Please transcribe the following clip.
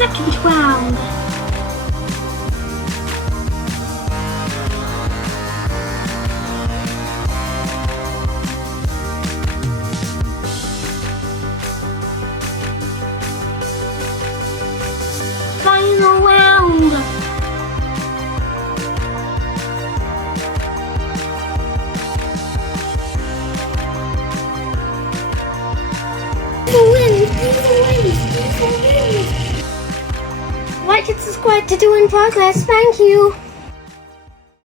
second round. Final round. Like and subscribe to Do in Progress. Thank you.